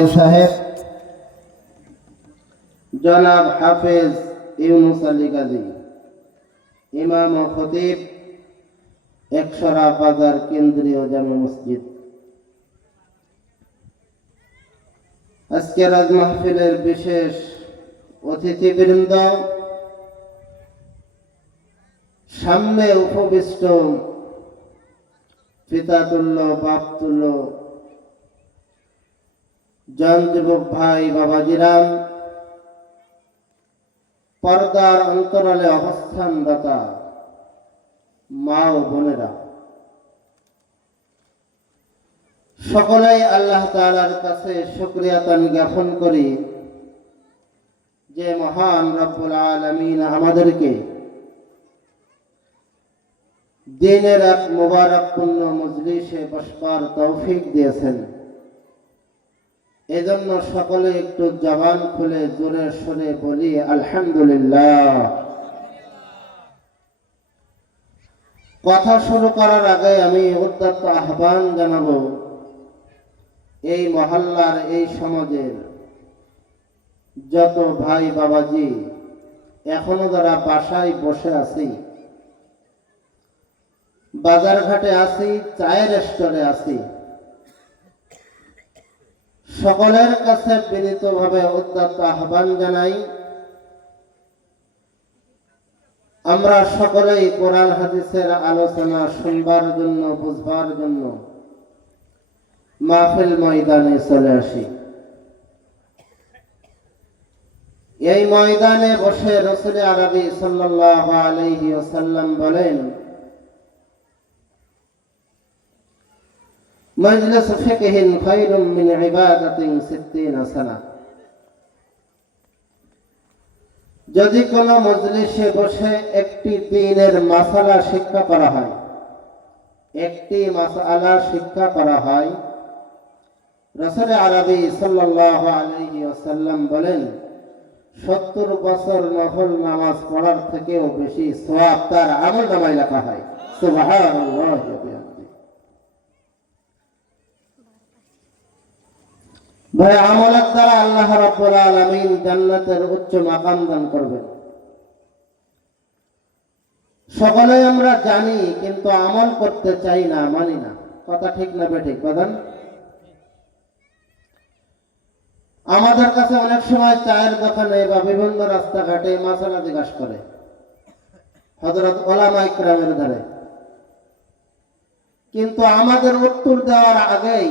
সাহেব। জনাব হাফেজ ইউনুস আলী গাজী, ইমাম ও খতিব একশরা বাজার কেন্দ্রীয় জামে মসজিদ। আজকের আজ মাহফিলের বিশেষ অতিথিবৃন্দ, সামনে উপবিষ্ট পিতাতুল্য বাপতুল্য জন যুবক ভাই বাবাজিরাম। পর্দার অন্তরালে অবস্থানদাতা মা ও বোনেরা। সকলেই আল্লাহ তাআলার কাছে শুক্রিয়াতান জ্ঞাপন করি যে মহান রব্বুল আলামিন আমাদেরকে দিনের এক মুবারকপূর্ণ মজলিসে বসবার তৌফিক দিয়েছেন। এজন্য সকলে একটু জবান খুলে জোরে শুনে বলি, আলহামদুলিল্লাহ। কথা শুরু করার আগে আমি উদ্যত আহ্বান জানাব, এই মহল্লার, এই সমাজের যত ভাই বাবাজি, এখনও যারা বাসায় বসে আছি বাজার ঘাটে আছি, চায়ের স্টোরে আছি সকলের কাছে বিনীতভাবে উদ্যত আহ্বান জানাই। আমরা সকলেই কোরআন হাদিসের আলোচনা শুনবার জন্য, বুঝবার জন্য মাহফিল ময়দানে চলে আসি। এই ময়দানে বসে রসুল আরবি সাল্লাহ আলাইহি ওসাল্লাম বলেন মজলিস ফিকহিন খায়রুম মিন ইবাদাতিন সিত্তিনা সানা। যদি কোনো মজলিসে বসে একটি দিনের মাসালা শিক্ষা করা হয়, একটি মাসালা শিক্ষা করা হয়, রসুল আরবি সাল্লাহ আলাইহি ওয়াসাল্লাম বলেন, সত্তর বছর নফল নামাজ পড়ার থেকেও বেশি সোয়াব তার আমল নামায় লেখা হয়। সুবহানাল্লাহ। ভাই আমলের দ্বারা আল্লাহ রাব্বুল আলামিন জান্নাতের উচ্চ মাকাম দান করবেন। সকলে আমরা জানি, কিন্তু আমল করতে চাই না, মানি না। কথা ঠিক না বেঠিক বাদান আমাদের কাছে অনেক সময় চায়ের দোকানে বা বিভিন্ন রাস্তাঘাটে মাসালা জিজ্ঞাসা করে। হজরত ওলামা ইকরামের ধারে কিন্তু আমাদের উত্তর দেওয়ার আগেই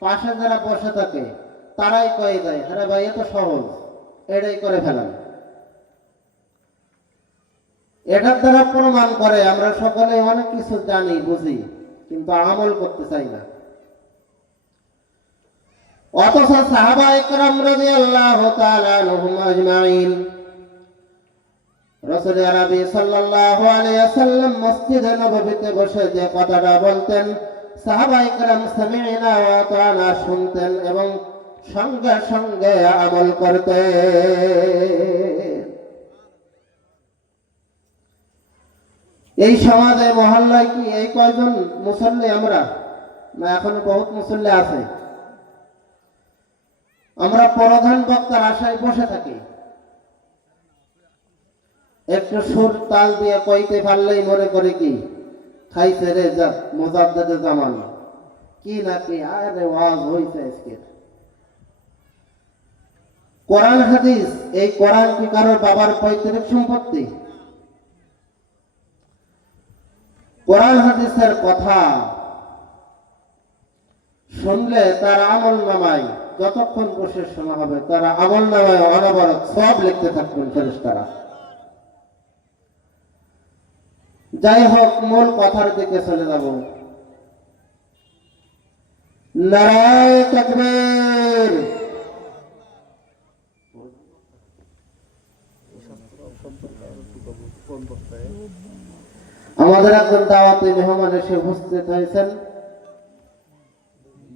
পাশে যারা বসে থাকে, তারাই কয়ে দেয় হ্যাঁ ভাই এত সহজ, এটাই করে ফেলাম। এটার দ্বারা প্রমাণ করে, আমরা সকলে অনেক কিছু জানি, বুঝি, কিন্তু আমল করতে চাই না। অথচ সাহাবা তাআলা আনহুম আজমাইন। রাসূল আরবি মসজিদে বসে যে কথাটা বলতেন সাহাবা ইকরাম সামি'না ওয়া আতানা শুনতেন এবং সঙ্গে সঙ্গে আমল করতেন। এই সমাজে মহল্লায় কি এই কয়জন মুসল্লি আমরা? না, এখনও বহুত মুসল্লি আছে। আমরা প্রধান বক্তার আশায় বসে থাকি। একটু সুর তাল দিয়ে কইতে পারলেই মনে করে কি? কি আরে ওয়াজ হইছে আজকে। কোরআন হাদিস, এই কোরআন কি বাবার পৈতৃক সম্পত্তি? কোরআন হাদিসের কথা শুনলে তার আমল নামায়, যতক্ষণ বসে শোনা হবে, তারা আমল নামায় অনবরত সব লিখতে থাকবেন ফেরেশতারা। যাই হোক, মূল কথার দিকে চলে যাব। নারায় আমাদের একজন দাওয়াতে মেহমান এসে উপস্থিত হয়েছেন।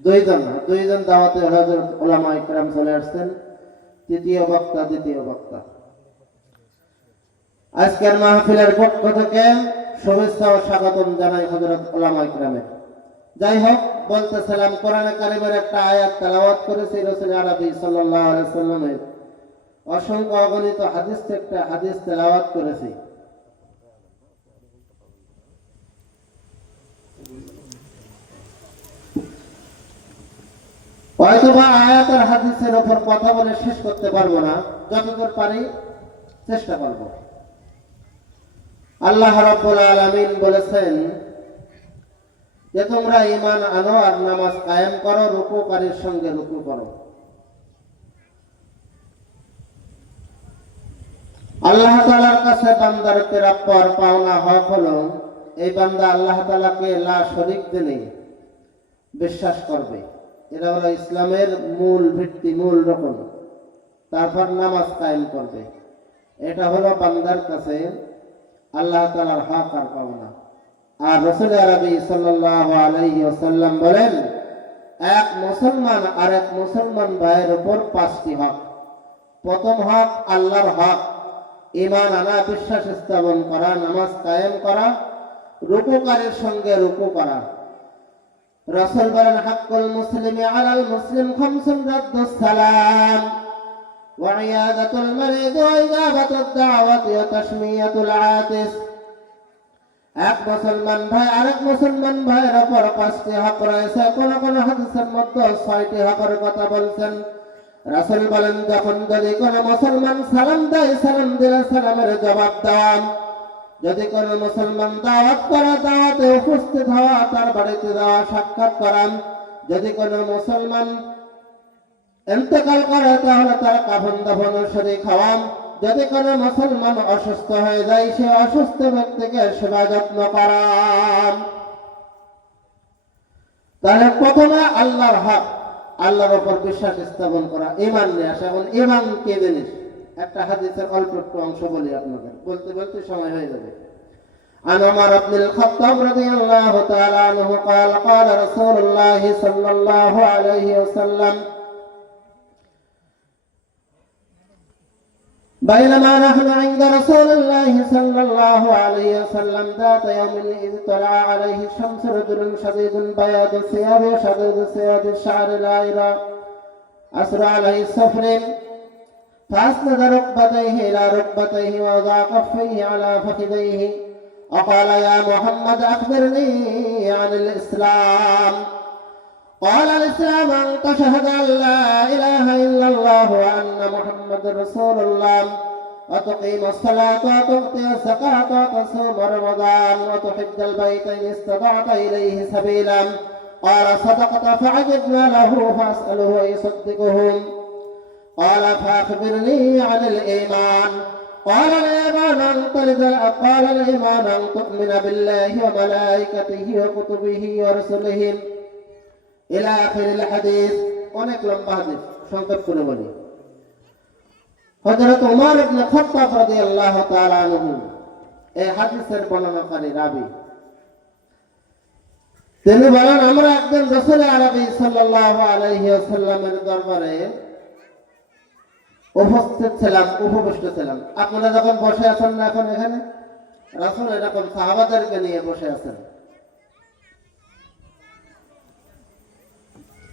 দুইজন দুইজন দাওয়াতে হজরত ওলামা ইকরাম চলে আসছেন। তৃতীয় বক্তা, দ্বিতীয় বক্তা। আজকের মাহফিলের পক্ষ থেকে শুভেচ্ছা ও স্বাগতম জানাই হজরত ওলামা ইকরামের যাই হোক, বলতেছিলাম, কোরআনে কারিমের একটা আয়াত তেলাওয়াত করেছি রসুল আরবি আলাইহি সাল্লামের অসংখ্য অগণিত হাদিস একটা হাদিস তেলাওয়াত করেছি। হয়তোবা আয়াত আর হাদিসের ওপর কথা বলে শেষ করতে পারব না, যতদূর পারি চেষ্টা করব। আল্লাহ রাব্বুল আলামিন বলেছেন যে তোমরা ঈমান আনো আর নামাজ কায়েম করো রুকুকারীর সঙ্গে রুকু করো। আল্লাহ তাআলার কাছে বান্দার প্রাপ্য আর পাওনা হক হলো, এই বান্দা আল্লাহ তাআলাকে লা শরীক দিনে বিশ্বাস করবে। এটা হলো ইসলামের মূল ভিত্তি, মূল রকম। তারপর নামাজ কায়েম করবে। এটা হলো বান্দার কাছে আল্লাহ তাআলার হক আর পাওনা আর রসুল আরবি ওয়াসাল্লাম বলেন, এক মুসলমান আর এক মুসলমান ভাইয়ের উপর পাঁচটি হক। প্রথম হক আল্লাহর হক ইমান আনা, বিশ্বাস স্থাপন করা, নামাজ কায়েম করা, রুকুকারীর সঙ্গে রুকু করা। রসুল বলেন, হাক্কুল মুসলিমি আলাল মুসলিম খামসুন রাদ্দুস সালাম। وعيادة المريض وإجابة الدعوة وتشمية العاتس এক মুসলমান ভাই আরেক মুসলমান ভাইয়ের ওপর পাঁচটি হক রয়েছে কোন কোন হাদিসের মধ্যে ছয়টি হকের কথা বলছেন রাসূল বলেন যখন যদি কোন মুসলমান সালাম দেয় সালাম দিলে সালামের জবাব দেওয়া যদি কোন মুসলমান দাওয়াত করা দাওয়াতে উপস্থিত হওয়া তার বাড়িতে যাওয়া সাক্ষাৎ করান যদি কোন মুসলমান ইন্তেকাল করে তাহলে তার কাফন দাফন শরীক হওয়াম যদি কোনো মুসলমান অসুস্থ হয়ে যায় সে অসুস্থ ব্যক্তিকে সেবা যত্ন করান তাহলে প্রথমে আল্লাহর হক আল্লাহর উপর বিশ্বাস স্থাপন করা ইমান নিয়ে আসা এবং ইমান কে জিনিস একটা হাদিসের অল্প একটু অংশ বলি আপনাদের বলতে বলতে সময় হয়ে যাবে عن عمر بن الخطاب رضي الله تعالى عنه قال قال رسول الله صلى الله عليه وسلم بينما نحن عند رسول الله صلى الله عليه وسلم ذات يوم إذ طلع عليه الشمس رجل شديد بياض الثياب شديد سياد الشعر لا يرى أسرع عليه السفر. فأسند ركبتيه إلى ركبتيه ووضع كفيه على فخذيه وقال يا محمد أخبرني عن الإسلام. قال الإسلام أن تشهد أن لا إله إلا الله وأن محمد رسول الله وتقيم الصلاة وتؤتي الزكاة وتصوم رمضان وتحج البيت إن استطعت إليه سبيلا قال صدقت فعجبنا له فأسأله يصدقهم قال فأخبرني عن الإيمان قال الإيمان أن تلد قال الإيمان أن تؤمن بالله وملائكته وكتبه ورسله আখিরিল হাদিস, অনেক লম্বা হাদিস সংক্ষেপ করে বলি। হযরত ওমর ইবনে খাত্তাব রাদিয়াল্লাহু তাআলা আনহু এই হাদিসের তিনি বলেন, আমরা একজন রাসূল আরবি সাল্লাল্লাহু আলাইহি ওয়াসাল্লামের দরবারে উপস্থিত ছিলাম, উপবিষ্ট ছিলাম। আপনারা যখন বসে আছেন না এখন এখানে? রাসূল এরকম সাহাবাদেরকে নিয়ে বসে আছেন।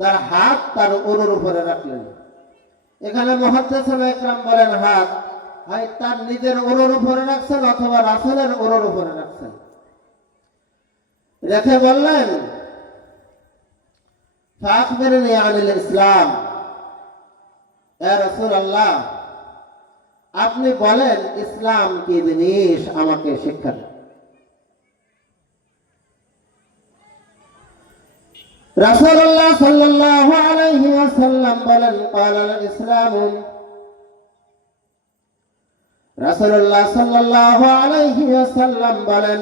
তার হাত তার ওরুর উপরে রাখলেন। এখানে মহাদ্দেশন বলেন, হাত, হয়, তার নিজের ওরুর উপরে রাখছেন অথবা রাসুলের ওরুর উপরে রাখছেন? রেখে বললেন ফাকবিরনি আনিল ইসলাম। এ আল্লাহ আপনি বলেন, ইসলাম কি জিনিস আমাকে শিক্ষা দেন রাসূলুল্লাহ সাল্লাল্লাহু আলাইহি ওয়াসাল্লাম বলেন ইসলাম রাসূলুল্লাহ সাল্লাল্লাহু আলাইহি ওয়াসাল্লাম বলেন,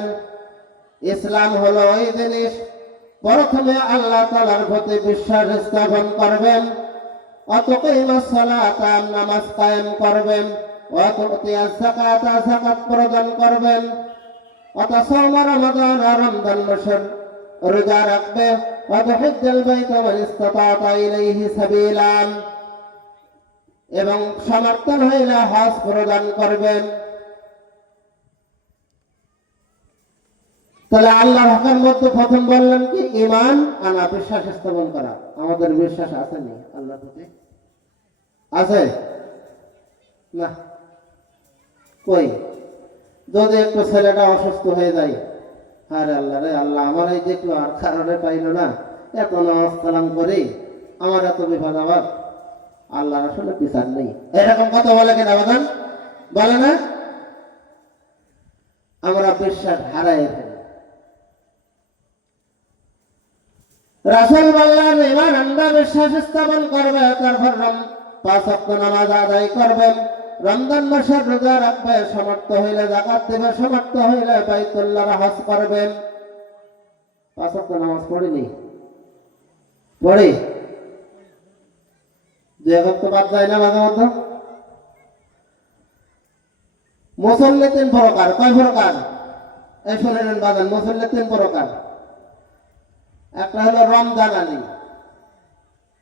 ইসলাম হলো ওই জিনিস, প্রথমে আল্লাহ তালার প্রতি বিশ্বাস স্থাপন করবেন নামাজ কায়েম করবেন প্রদান করবেন অত সৌমা রমাদান রমজান মাসের রোজা রাখবে। এবং সমর্থন হইলে হজ প্রদান করবেন। তাহলে আল্লাহ হকের মধ্যে প্রথম বললেন কি? ইমান আনা বিশ্বাস স্থাপন করা। আমাদের বিশ্বাস আসেনি আল্লাহ প্রতি? আছে? না। কই? যদি একটু ছেলেটা অসুস্থ হয়ে যায় আরে আল্লাহ রে আল্লাহ, আমার এই দেখল আর কারণে পাইল না, এত নামাজ কালাম করি আমার এত বিপদ আবার। আল্লাহর আসলে বিচার নেই। এরকম কথা বলে কিনা বাগান বলে না? আমরা বিশ্বাস হারাই রাসুল বললেন, ইমান আমরা বিশ্বাস স্থাপন করবে, তারপর পাঁচ নামাজ আদায় করবেন রমজান মাসের রোজা রাখবে সমর্থ হইলে জাকাত দেবে সমর্থ হইলে বাইতুল্লাহ হজ করবেন পাঁচ নামাজ পড়িনি। পড়ি? দুই ওয়াক্ত বাদ যায় না মাঝে মধ্যে? মুসল্লি তিন প্রকার। কয় প্রকার? এই শুনেন বাজান, মুসল্লি তিন প্রকার। একটা হলো রমজান আলী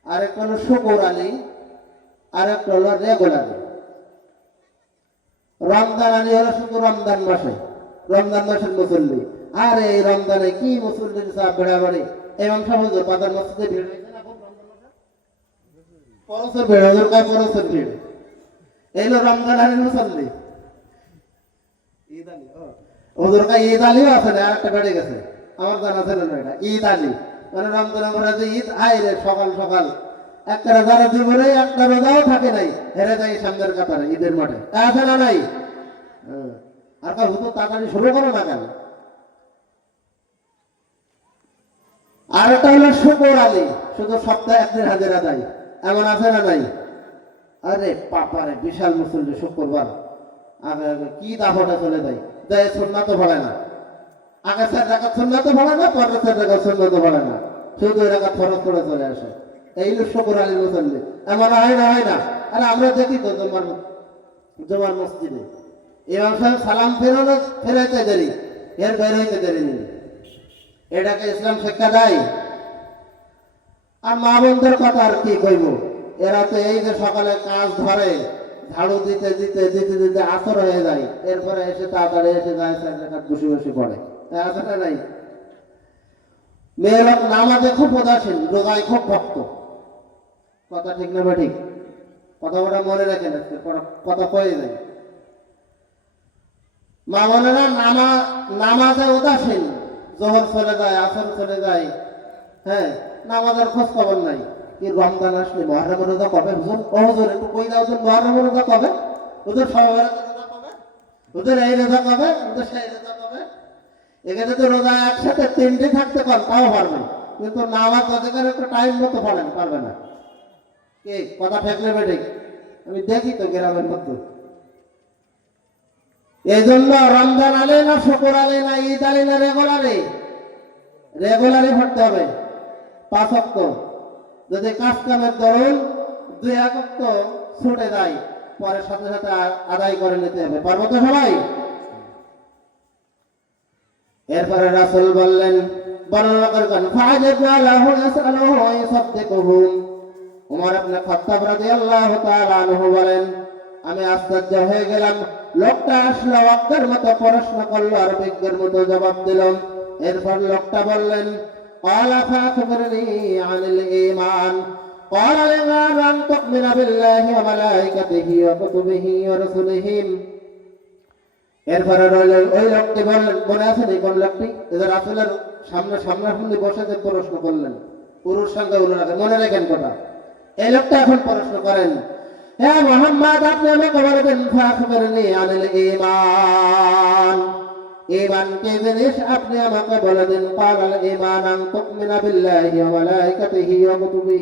আর একটা হলো শুকুর আলী আর একটা হলো রেগুলার রমজান আলী হলো শুধু রমজান মাসে। রমজান মাসের মুসল্লি। আর, এই রমজানে কি মুসল্লির চাপ বেড়াবাড়ি? এমন সহজ বাজার মসজিদে ভিড় হয়েছে না? পরশের ভিড় ওদের কাছে পরশের ভিড়? এই হলো রমজান আলীর মুসল্লি। ঈদ আলী। ওদের কাছে ঈদ আলীও আছে না একটা বেড়ে গেছে। আমার জানা ছিল না এটা ঈদ আলী। মানে রমজান আমরা যে ঈদ আয় রে, সকাল সকাল। একটা যারা জীবনে একটা রোজাও থাকে নাই। হেরে যায় সামনের কাতারে, ঈদের মাঠে। আছে না নাই। হ্যাঁ। আর কাজ হতো তাড়াতাড়ি শুরু করো না কেন? আর একটা হলো শুকর আলী। শুধু সপ্তাহে একদিন হাজিরা দেয়। এমন আছে না নাই? আরে পাপারে বিশাল মুসল্লি, শুক্রবার। আগে আগে কি দাফটা চলে যায়? দেয় সন্না তো ভরে না। আগে চার টাকা সন্না তো ভরে না, পরের চার টাকা সন্না তো ভরে না। শুধু টাকা খরচ করে চলে আসে। এই আলী এমন হয় না হয় না। আরে আমরা দেখি তো সালাম এর এটাকে ইসলাম শিক্ষা দেয়। আর মা কথা আর কি কইব? এরা তো এই যে সকালে কাজ ধরে, ঝাড়ু দিতে দিতে দিতে দিতে আসর হয়ে যায়। এরপরে এসে তাড়াতাড়ি এসে যায় বসে বসে পড়ে। আছে নাই। মেয়েরা নামাজে খুব উদাসীন, রোজায় খুব ভক্ত। কথা ঠিক না ঠিক? কথা ওটা মনে রাখেন আজকে, কথা- কয়ে যায়। মা বোনেরা নামা নামাজে উদাসীন। জোহর চলে যায় আসর চলে যায়। হ্যাঁ নামাজের খোঁজ খবর নাই। কি রমজান আসলে মহারম রোজা কবে? হুজুর ও হুজুর একটু কই দাও হুজুর মহারম রোজা কবে? হুজুর কবে? হুজুর এই রোজা কবে? হুজুর সেই রোজা কবে? এখানে তো রোজা একসাথে তিনটে থাকতে পার তাও পারবে কিন্তু নামাজ অধিকার একটু টাইম মতো পড়েন পারবে না। কে কথা ফেকলে বেটে। আমি দেখি তো গ্রামের মধ্যে। এই জন্য রমজান আলে না আলে না, ঈদ আলে না রেগুলারে রেগুলারে হবে। পাঁচ অক্ত। যদি কাজ কামের দরুন দুই এক অক্ত ছুটে যায় পরে সাথে সাথে আদায় করে নিতে হবে। পারব তো সবাই? এরপরে রাসুল বললেন, বর্ণনা করবেন ফাজাবনা লাহু ইয়াসআলুহু ওয়া উমর ইবনে খাত্তাব রাদিয়াল্লাহু তাআলা আনহু বলেন আমি আশ্চর্য হয়ে গেলাম লোকটা আসলো অজ্ঞের মতো প্রশ্ন করলো আর বিজ্ঞের মতো জবাব দিলাম এরপর লোকটা বললেন قال فأخبرني عن الإيمان قال الإيمان أن تؤمن بالله وملائكته وكتبه ورسله এরপরে রইল ওই লোকটি বললেন মনে আছে নি কোন লোকটি এদের রাসুলের সামনে সামনাসামনি বসে যে প্রশ্ন করলেন পুরুষ সঙ্গে উল্লেখ মনে রাখেন কথা এই লোকটা এখন প্রশ্ন করেন। হ্যাঁ মোহাম্মদ, আপনি আমাকে বলবেন করেনি আনিল ইমান আপনি আমাকে তুমি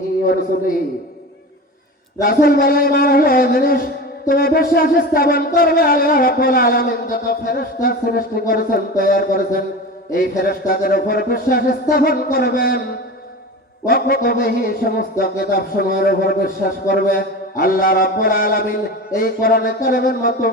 স্থাপন করবে সৃষ্টি করেছেন তৈরি করেছেন, এই ফেরেশতাদের উপর বিশ্বাস স্থাপন করবেন। ওয়াকুতুবিহি সমস্ত কিতাব সমূহের উপর বিশ্বাস করবে আল্লাহ রাব্বুল আলামিন এই কোরআনে কারিমের মতো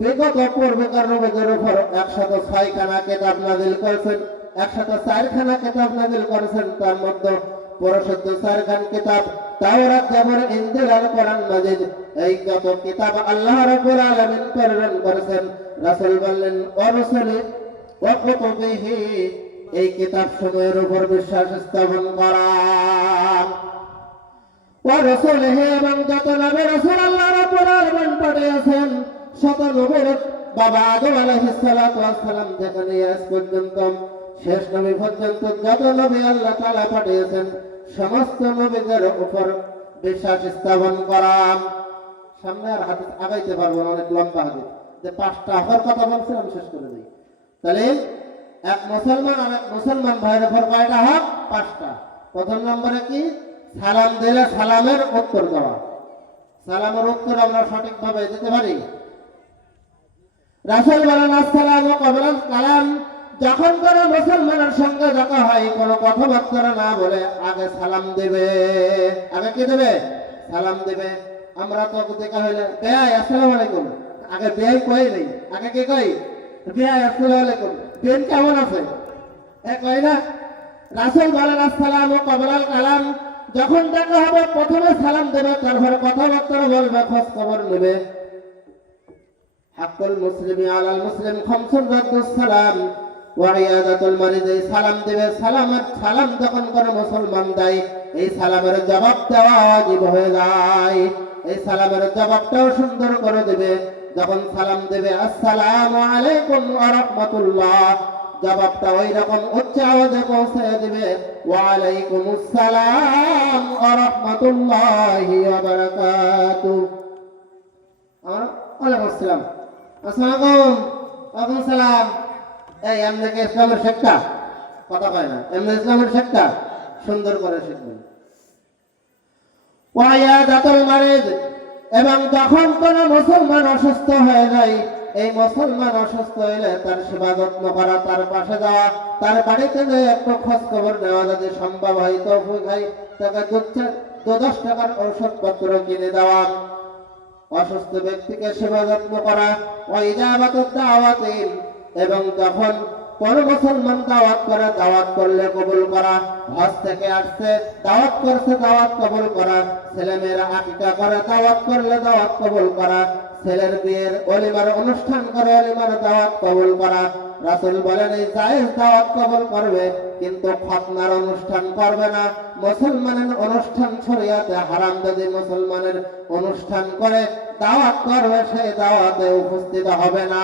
বিগত পূর্বেকার নবীদের উপর একশত ছয়খানা কিতাব নাজিল করেছেন, একশত চারখানা কিতাব নাজিল করেছেন। তার মধ্যে পরিশুদ্ধ চারখান কিতাব তাওরাত জাবর ইনজিল আর কোরআন মাজিদ, এই কত কিতাব আল্লাহ রাব্বুল আলামিন প্রেরণ করেছেন। রাসূল বললেন, ও রাসূলি ওয়াকুতুবিহি এই কিতাব সময়ের উপর বিশ্বাস স্থাপন করা। ও রসুলহ এবং যত রসুল শত বাবা আদম সালাম আজ পর্যন্ত, শেষ নবী পর্যন্ত যত নবী আল্লাহ তাআলা পাঠিয়েছেন, সমস্ত নবীদের উপর বিশ্বাস স্থাপন করা। সামনে আর হাতে আগাইতে পারব অনেক লম্বা যে পাঁচটা হর কথা বলছে আমি শেষ করে দিই। তাহলে এক মুসলমান আর এক মুসলমান ভাইয়ের উপর কয়টা হক? পাঁচটা। প্রথম নম্বরে কি? সালাম দিলে সালামের উত্তর দেওয়া। সালামের উত্তর আমরা সঠিকভাবে দিতে পারি? রাসুল বলেন, আসসালাম কবলান কালাম, যখন কোনো মুসলমানের সঙ্গে দেখা হয়, কোনো কথাবার্তা না বলে, আগে সালাম দেবে। আগে কি দেবে? সালাম দেবে। আমরা তো দেখা হইলে বেয়াই আসসালামু আলাইকুম। আগে বেয়াই কই নেই? আগে কি কই বেয়াই আসসালামু আলাইকুম। বেন কেমন আছে? এ কই না রাসুল বলেন, আসসালাম কবলাল কালাম। যখন দেখা হবে, প্রথমে সালাম দেবে, তারপরে কথাবার্তা বলবে খোঁজ খবর নেবে। হাক্কুল মুসলিমি আলাল মুসলিম, খামসুন রাদ্দুস সালাম। ওয়াইয়াদাতুল মারিদ সালাম দেবে। সালামের সালাম যখন করে মুসলমান দেয়, এই সালামের জবাব দেওয়া ওয়াজিব হয়ে যায়। এই সালামের জবাবটাও সুন্দর করে দেবে। যখন সালাম দেবে, আসসালামু আলাইকুম ওয়া রাহমাতুল্লাহ, জবাবটা ওই রকম উচ্চ আওয়াজে পৌঁছে দেবে ওয়ালাইকুম আসসালাম ওয়া রাহমাতুল্লাহি ওয়া বারাকাতুহু। আমার ওয়ালাইকুম আসসালাম আসসালামু আলাইকুম সালাম। এই এমনিকে ইসলামের শিক্ষা কথা কয় না। এমনি ইসলামের শিক্ষা সুন্দর করে শিখবেন। ওয়াইয়াদাতুল মারিদ। এবং যখন কোন মুসলমান অসুস্থ হয়ে যায়, এই মুসলমান অসুস্থ হইলে তার সেবা যত্ন করা, তার পাশে যাওয়া, তার বাড়িতে যে একটু খোঁজ খবর নেওয়া যদি সম্ভব হয়, তৌফিক হয়, তাকে দু দশ টাকার ঔষধপত্র কিনে দেওয়া, অসুস্থ ব্যক্তিকে সেবা যত্ন করা, ওই দাওয়াতিন এবং যখন কোন মুসলমান দাওয়াত করে, দাওয়াত করলে কবুল করা, হজ থেকে আসছে, দাওয়াত করছে, দাওয়াত কবুল করা। ছেলে মেয়েরা আকিকা করে, দাওয়াত করলে দাওয়াত কবুল করা। ছেলের বিয়ের অলিমার অনুষ্ঠান করে, অলিমার দাওয়াত কবুল করা। রাসুল বলেন, এই জায়েজ দাওয়াত কবুল করবে, কিন্তু খতনার অনুষ্ঠান করবে না। মুসলমানের অনুষ্ঠান শরিয়াতে হারাম যদি মুসলমানের অনুষ্ঠান করে, দাওয়াত করবে, সেই দাওয়াতে উপস্থিত হবে না।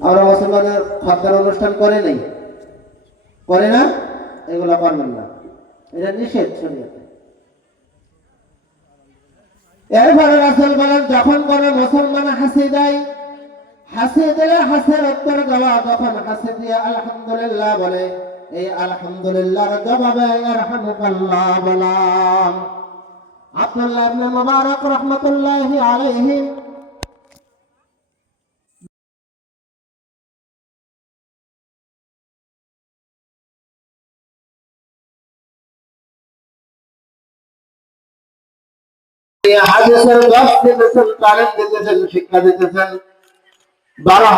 আমরা মুসলমানের খতনার অনুষ্ঠান করে নেই। করে না? এগুলো করবেন না। এটা নিষেধ শরিয়াতে। এরপরে রাসুল বলেন, যখন কোনো মুসলমান হাসি দেয়, হাসি দিলে হাসির উত্তর দেওয়া, যখন হাসি দিয়ে আলহামদুলিল্লাহ বলে, এই আলহামদুলিল্লাহর জবাবে আরহামুকাল্লাহ বলাম। আব্দুল্লাহ মুবারক রাহমাতুল্লাহি আলাইহি হাদিসের দশ দিতেছেন তালিম দিতেছেন শিক্ষা দিতেছেন। বারো